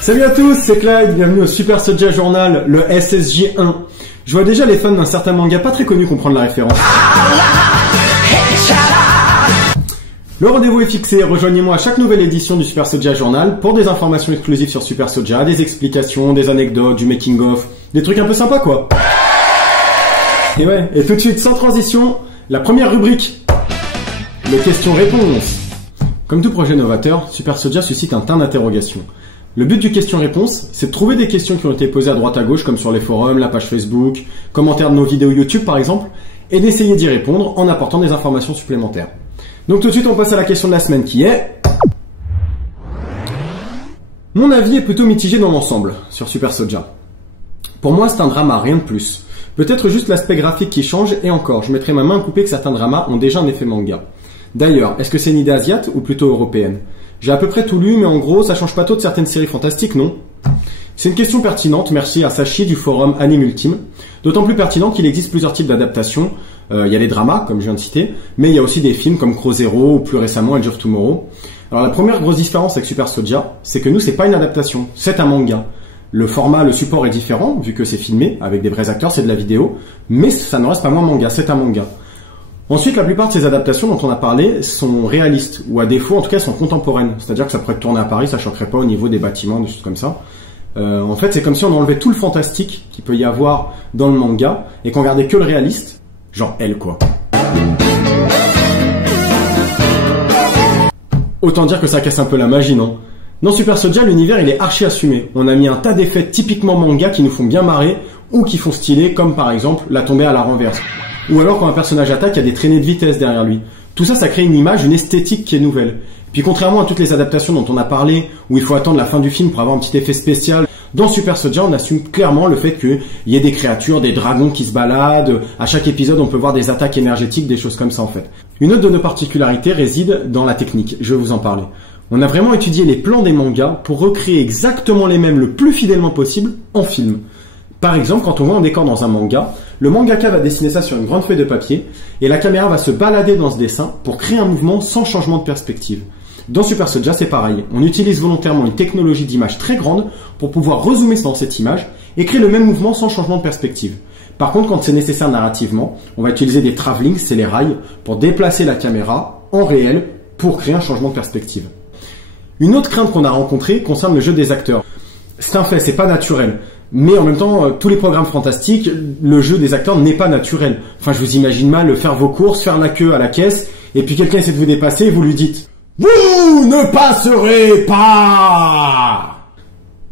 Salut à tous, c'est Clyde, bienvenue au Super Soja Journal, le SSJ1. Je vois déjà les fans d'un certain manga pas très connu comprendre la référence. Le rendez-vous est fixé, rejoignez-moi à chaque nouvelle édition du Super Soja Journal pour des informations exclusives sur Super Soja, des explications, des anecdotes, du making of, des trucs un peu sympas quoi. Et ouais, et tout de suite, sans transition, la première rubrique, les questions-réponses. Comme tout projet novateur, Super Soja suscite un tas d'interrogations. Le but du question-réponse, c'est de trouver des questions qui ont été posées à droite à gauche, comme sur les forums, la page Facebook, commentaires de nos vidéos YouTube par exemple, et d'essayer d'y répondre en apportant des informations supplémentaires. Donc tout de suite, on passe à la question de la semaine qui est... Mon avis est plutôt mitigé dans l'ensemble sur Super Soja. Pour moi, c'est un drama, rien de plus. Peut-être juste l'aspect graphique qui change, et encore, je mettrai ma main à couper que certains dramas ont déjà un effet manga. D'ailleurs, est-ce que c'est une idée asiate ou plutôt européenne ? J'ai à peu près tout lu, mais en gros, ça change pas tôt de certaines séries fantastiques, non ? C'est une question pertinente, merci à Sachi du forum Anime Ultime. D'autant plus pertinent qu'il existe plusieurs types d'adaptations. Il y a les dramas, comme je viens de citer, mais il y a aussi des films comme Crow Zero ou plus récemment Edge of Tomorrow. Alors la première grosse différence avec Super Soja, c'est que nous, c'est pas une adaptation, c'est un manga. Le format, le support est différent, vu que c'est filmé, avec des vrais acteurs, c'est de la vidéo, mais ça ne reste pas moins manga, c'est un manga. Ensuite, la plupart de ces adaptations dont on a parlé sont réalistes, ou à défaut, en tout cas, sont contemporaines. C'est-à-dire que ça pourrait être tourné à Paris, ça choquerait pas au niveau des bâtiments, des choses comme ça. En fait, c'est comme si on enlevait tout le fantastique qu'il peut y avoir dans le manga, et qu'on gardait que le réaliste, genre elle, quoi. Autant dire que ça casse un peu la magie, non ? Dans Super Soja, l'univers, il est archi assumé. On a mis un tas d'effets typiquement manga qui nous font bien marrer, ou qui font stylé, comme par exemple la tombée à la renverse. Ou alors quand un personnage attaque, il y a des traînées de vitesse derrière lui. Tout ça, ça crée une image, une esthétique qui est nouvelle. Puis contrairement à toutes les adaptations dont on a parlé, où il faut attendre la fin du film pour avoir un petit effet spécial, dans Super Soja, on assume clairement le fait qu'il y ait des créatures, des dragons qui se baladent. À chaque épisode, on peut voir des attaques énergétiques, des choses comme ça en fait. Une autre de nos particularités réside dans la technique, je vais vous en parler. On a vraiment étudié les plans des mangas pour recréer exactement les mêmes le plus fidèlement possible en film. Par exemple, quand on voit un décor dans un manga, le mangaka va dessiner ça sur une grande feuille de papier et la caméra va se balader dans ce dessin pour créer un mouvement sans changement de perspective. Dans Super Soja, c'est pareil. On utilise volontairement une technologie d'image très grande pour pouvoir rezoomer dans cette image et créer le même mouvement sans changement de perspective. Par contre, quand c'est nécessaire narrativement, on va utiliser des travelling, c'est les rails, pour déplacer la caméra en réel pour créer un changement de perspective. Une autre crainte qu'on a rencontrée concerne le jeu des acteurs. C'est un fait, c'est pas naturel. Mais en même temps, tous les programmes fantastiques, le jeu des acteurs n'est pas naturel. Enfin, je vous imagine mal faire vos courses, faire la queue à la caisse, et puis quelqu'un essaie de vous dépasser et vous lui dites « Vous ne passerez pas !»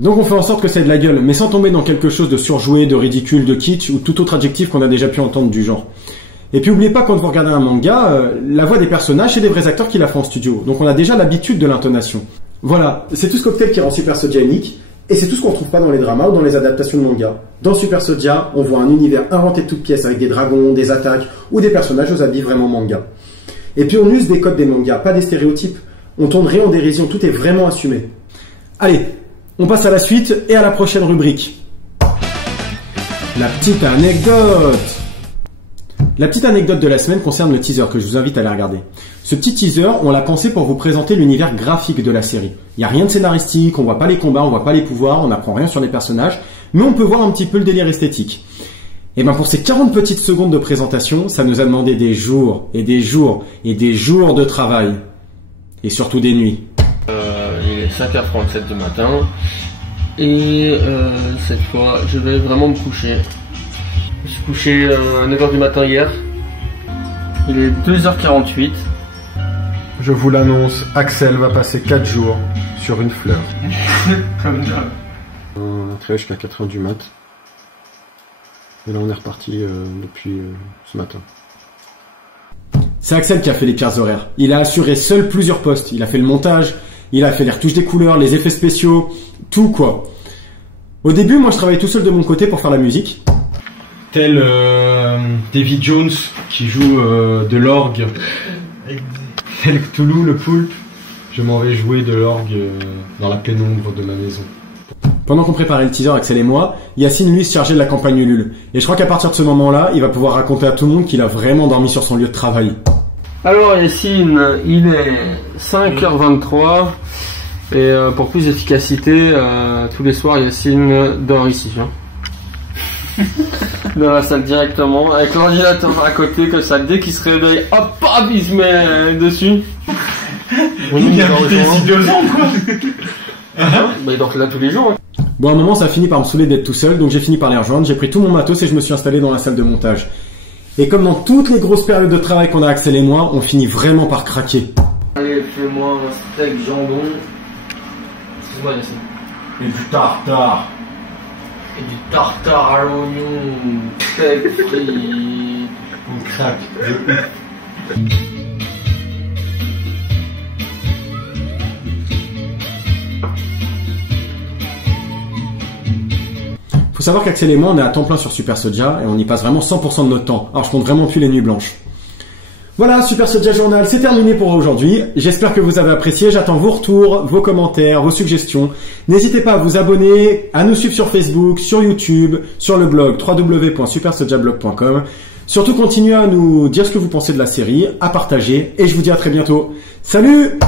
Donc on fait en sorte que ça ait de la gueule, mais sans tomber dans quelque chose de surjoué, de ridicule, de kitsch, ou tout autre adjectif qu'on a déjà pu entendre du genre. Et puis oubliez pas, quand vous regardez un manga, la voix des personnages, c'est des vrais acteurs qui la font en studio. Donc on a déjà l'habitude de l'intonation. Voilà, c'est tout ce cocktail qui rend Super Soja unique. Et c'est tout ce qu'on retrouve pas dans les dramas ou dans les adaptations de manga. Dans Super Soja, on voit un univers inventé de toutes pièces avec des dragons, des attaques ou des personnages aux habits vraiment manga. Et puis on use des codes des mangas, pas des stéréotypes. On tourne rien en dérision, tout est vraiment assumé. Allez, on passe à la suite et à la prochaine rubrique. La petite anecdote. La petite anecdote de la semaine concerne le teaser que je vous invite à aller regarder. Ce petit teaser, on l'a pensé pour vous présenter l'univers graphique de la série. Il n'y a rien de scénaristique, on voit pas les combats, on voit pas les pouvoirs, on n'apprend rien sur les personnages, mais on peut voir un petit peu le délire esthétique. Et ben pour ces 40 petites secondes de présentation, ça nous a demandé des jours et des jours et des jours de travail. Et surtout des nuits. Il est 5h37 du matin. Et cette fois, je vais vraiment me coucher. Je me suis couché à 9h du matin hier. Il est 2h48. Je vous l'annonce, Axel va passer 4 jours sur une fleur. Comme ça. On a travaillé jusqu'à 4h du mat. Et là on est reparti depuis ce matin. C'est Axel qui a fait les pires horaires. Il a assuré seul plusieurs postes. Il a fait le montage, il a fait les retouches des couleurs, les effets spéciaux, tout quoi. Au début, moi je travaillais tout seul de mon côté pour faire la musique. Tel Davy Jones qui joue de l'orgue. Tel Cthulhu le poulpe. Je m'en vais jouer de l'orgue dans la pénombre de ma maison. Pendant qu'on préparait le teaser, Axel et moi, Yacine lui se chargeait de la campagne Ulule. Et je crois qu'à partir de ce moment-là, il va pouvoir raconter à tout le monde qu'il a vraiment dormi sur son lieu de travail. Alors Yacine, il est 5h23 et pour plus d'efficacité, tous les soirs Yacine dort ici. Hein. Dans la salle directement, avec l'ordinateur à côté, comme ça, dès qu'il se réveille, hop, hop, il se met dessus. Oui, il a habité ici 2 ans, quoi. Bah, il dort là tous les jours. Hein. Bon, à un moment, ça a fini par me saouler d'être tout seul, donc j'ai fini par les rejoindre, j'ai pris tout mon matos et je me suis installé dans la salle de montage. Et comme dans toutes les grosses périodes de travail qu'on a Axel et moi, on finit vraiment par craquer. Allez, fais-moi un steak jambon. Excuse-moi, Yacine. Et du tartare. Et du tartare à l'oignon, steak frit. On craque. Faut savoir qu'Axel et moi, on est à temps plein sur Super Soja et on y passe vraiment 100% de notre temps. Alors je compte vraiment plus les nuits blanches. Voilà, Super Soja Journal, c'est terminé pour aujourd'hui. J'espère que vous avez apprécié. J'attends vos retours, vos commentaires, vos suggestions. N'hésitez pas à vous abonner, à nous suivre sur Facebook, sur YouTube, sur le blog www.supersojablog.com. Surtout, continuez à nous dire ce que vous pensez de la série, à partager, et je vous dis à très bientôt. Salut!